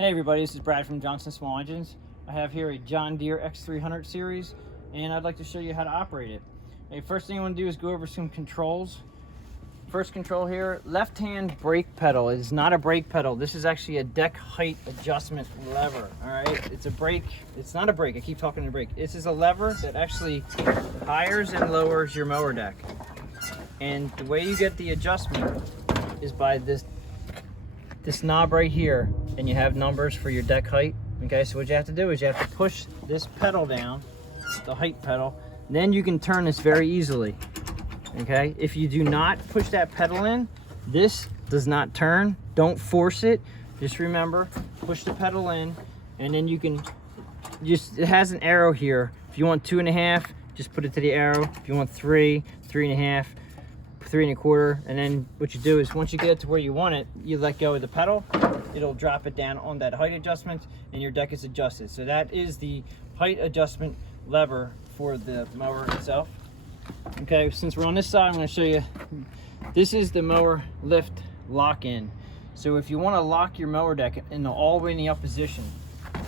Hey everybody, this is Brad from Johnson Small Engines. I have here a John Deere X300 series, and I'd like to show you how to operate it. Okay, first thing you want to do is go over some controls. First control here, left hand brake pedal. It is not a brake pedal. This is actually a deck height adjustment lever. All right, it's a brake. It's not a brake. I keep talking to brake. This is a lever that actually higher and lowers your mower deck. And the way you get the adjustment is by this knob right here, and you have numbers for your deck height. Okay, so what you have to do is you have to push this pedal down, the height pedal, and then you can turn this very easily. Okay, if you do not push that pedal in, this does not turn. Don't force it. Just remember, push the pedal in, and then you can it has an arrow here. If you want 2.5, just put it to the arrow. If you want 3, 3.5, 3 1/4, and then what you do is once you get it to where you want it, you let go of the pedal. It'll drop it down on that height adjustment, and your deck is adjusted. So that is the height adjustment lever for the mower itself. Okay, since we're on this side, I'm going to show you. This is the mower lift lock-in. So if you want to lock your mower deck in all the way in the up position,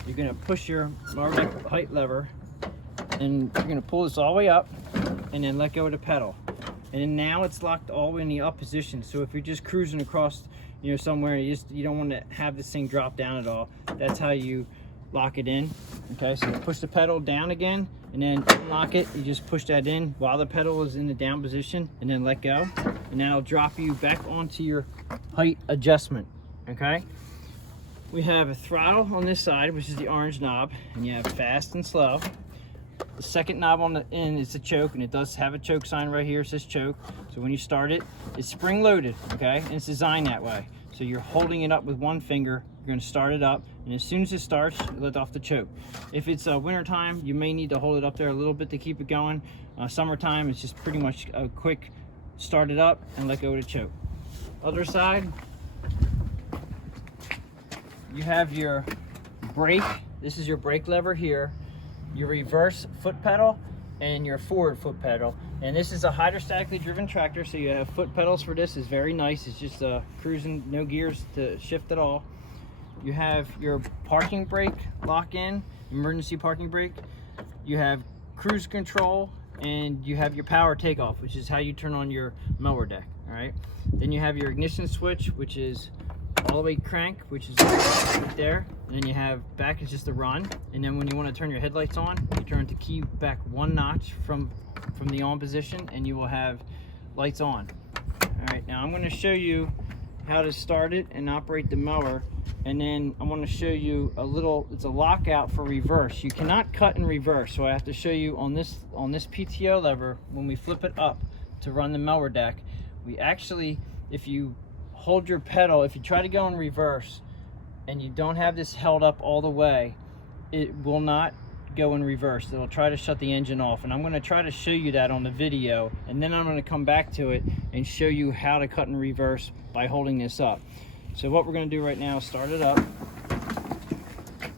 you're going to push your mower deck height lever, and you're going to pull this all the way up, and then let go of the pedal. And now it's locked all the way in the up position. So if you're just cruising across, somewhere, you don't want to have this thing drop down at all. That's how you lock it in. Okay, so push the pedal down again, and then unlock it. You just push that in while the pedal is in the down position, and then let go. And that'll drop you back onto your height adjustment. Okay. We have a throttle on this side, which is the orange knob, and you have fast and slow. The second knob on the end is the choke, and it does have a choke sign right here. It says choke. So when you start it, it's spring loaded, okay? And it's designed that way. So you're holding it up with one finger. You're going to start it up, and as soon as it starts, you let off the choke. If it's winter time, you may need to hold it up there a little bit to keep it going. Summertime, it's just pretty much a quick start it up and let go of the choke. Other side, you have your brake. This is your brake lever here, your reverse foot pedal, and your forward foot pedal. And this is a hydrostatically driven tractor, so you have foot pedals for this. Is very nice. It's just cruising, no gears to shift at all. You have your parking brake lock-in, emergency parking brake. You have cruise control, and you have your power takeoff, which is how you turn on your mower deck. All right. Then you have your ignition switch, which is all the way crank, which is right there. And then you have back is just the run. And then when you want to turn your headlights on, you turn the key back one notch from the on position, and you will have lights on. All right, now I'm going to show you how to start it and operate the mower, and then I want to show you it's a lockout for reverse. You cannot cut in reverse, so I have to show you on this PTO lever. When we flip it up to run the mower deck, we actually, if you hold your pedal, if you try to go in reverse and you don't have this held up all the way, it will not go in reverse. It'll try to shut the engine off, and I'm going to try to show you that on the video, and then I'm going to come back to it and show you how to cut in reverse by holding this up. So what we're going to do right now is start it up.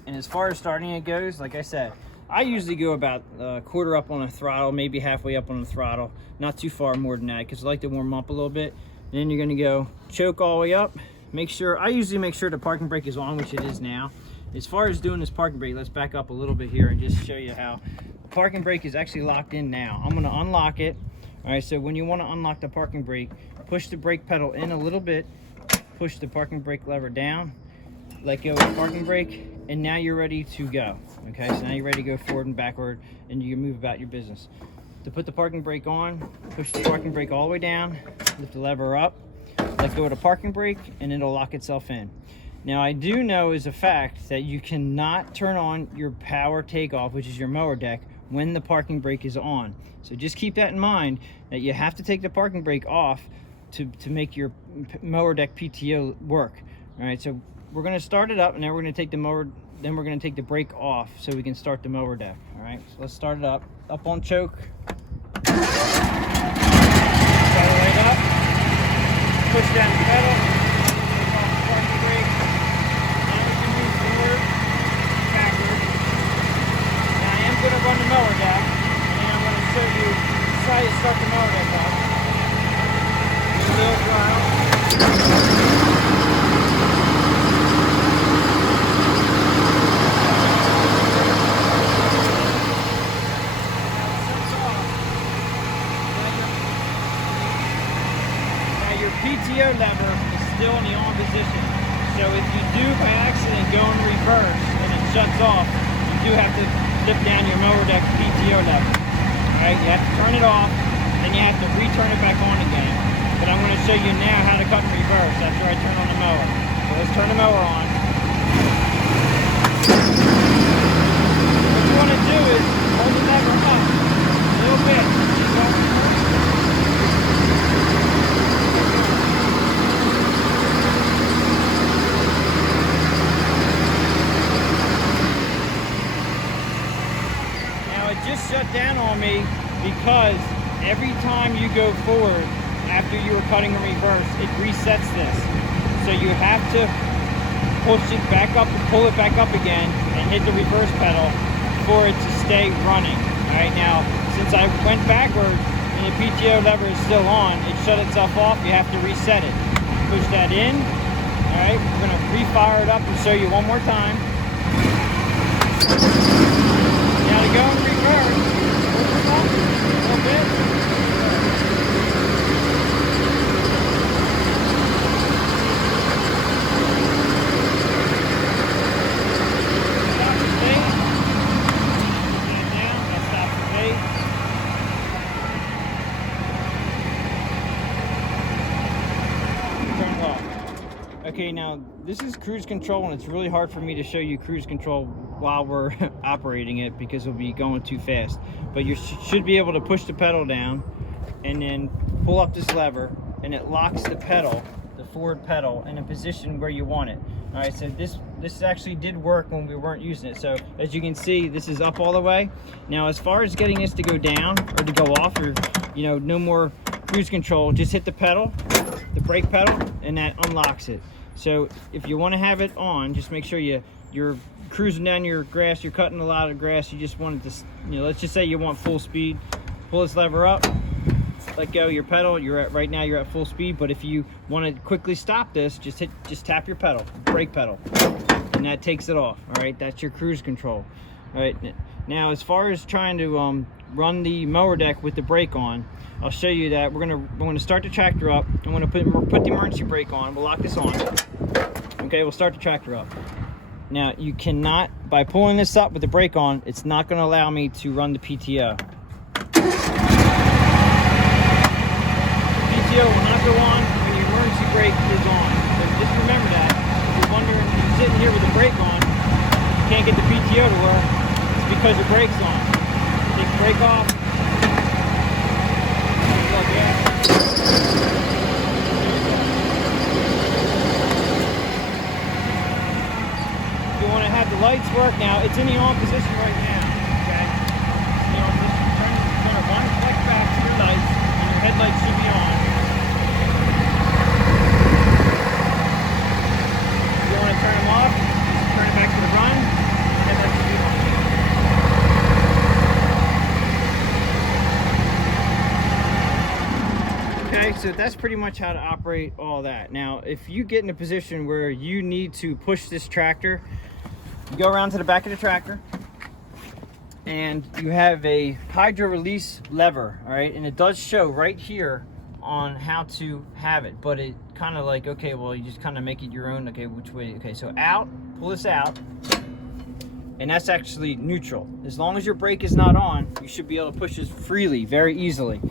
And as far as starting it goes, like I said, I usually go about a quarter up on the throttle, maybe halfway up on the throttle, not too far more than that, because I like to warm up a little bit. And then you're going to go choke all the way up. I usually make sure the parking brake is on, which it is now. As far as doing this parking brake, let's back up a little bit here and just show you how the parking brake is actually locked in now. I'm going to unlock it. All right, so when you want to unlock the parking brake, push the brake pedal in a little bit, push the parking brake lever down, let go of the parking brake, and now you're ready to go. Okay, so now you're ready to go forward and backward, and you can move about your business. To put the parking brake on, push the parking brake all the way down, lift the lever up, let go of the parking brake, and it'll lock itself in. Now, I do know as a fact that you cannot turn on your power takeoff, which is your mower deck, when the parking brake is on. So just keep that in mind, that you have to take the parking brake off to make your mower deck PTO work. All right, so we're going to start it up, and then we're going to take the mower, then we're going to take the brake off so we can start the mower deck. All right, so let's start it up. Up on choke. Start it right up. Push down the pedal. Take off the parking brake. Now we can move forward, backward. Now I am going to run the mower deck, and then I'm going to show you how you start the mower deck up. Wheel drive. go in reverse and it shuts off, you do have to lift down your mower deck PTO lever. Alright, you have to turn it off, then you have to return it back on again. But I'm going to show you now how to cut in reverse after I turn on the mower. So let's turn the mower on. What you want to do is hold the lever up a little bit. Just shut down on me because every time you go forward after you were cutting in reverse, it resets this. So you have to push it back up and pull it back up again and hit the reverse pedal for it to stay running. Alright, now since I went backward and the PTO lever is still on, it shut itself off. You have to reset it. Push that in. Alright, we're going to re-fire it up and show you one more time. Now to go in reverse, push it up a little bit. Stop the bait. Put it down, that stops the bait. Turn it off. Okay, now this is cruise control, and it's really hard for me to show you cruise control while we're operating it because we'll be going too fast. But you should be able to push the pedal down and then pull up this lever, and it locks the pedal, the forward pedal, in a position where you want it. All right, so this actually did work when we weren't using it. So as you can see, this is up all the way. Now as far as getting this to go down or to go off, or no more cruise control, just hit the pedal, the brake pedal, and that unlocks it. So if you want to have it on, just make sure you're cruising down your grass, you're cutting a lot of grass, you just want it to, let's just say you want full speed, pull this lever up, let go your pedal, right now you're at full speed. But if you want to quickly stop this, just tap your pedal, brake pedal, and that takes it off. All right, that's your cruise control. All right, now as far as trying to run the mower deck with the brake on, I'll show you that. We're gonna start the tractor up. I'm gonna put the emergency brake on. We'll lock this on. Okay, we'll start the tractor up. Now you cannot, by pulling this up with the brake on, it's not going to allow me to run the PTO. The PTO will not go on when your emergency brake is on. So just remember that. If you're wondering, if you're sitting here with the brake on, you can't get the PTO to work, it's because the brake's on. Take the brake off. Plug in. You want to have the lights work. Now it's in the on position right now. Okay, you're going to run flick back to your lights, and your headlights should be on. If you want to turn them off, just turn it back to the run. Headlights should be on. Okay, so that's pretty much how to operate all that. Now, if you get in a position where you need to push this tractor, you go around to the back of the tractor and you have a hydro release lever, all right, and it does show right here on how to have it, but it kind of like, okay, well, you just kind of make it your own. Okay, which way? Okay, so out, pull this out, and that's actually neutral. As long as your brake is not on, you should be able to push this freely, very easily.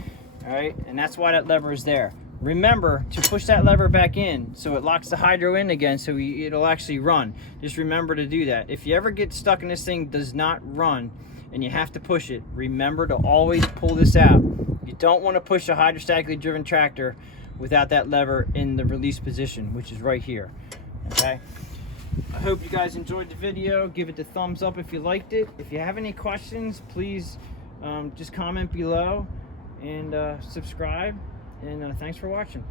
All right, and that's why that lever is there. Remember to push that lever back in so it locks the hydro in again, so it'll actually run. Just remember to do that. If you ever get stuck and this thing does not run and you have to push it, remember to always pull this out. You don't want to push a hydrostatically driven tractor without that lever in the release position, which is right here. Okay, I hope you guys enjoyed the video. Give it the thumbs up if you liked it. If you have any questions, please just comment below and subscribe. And thanks for watching.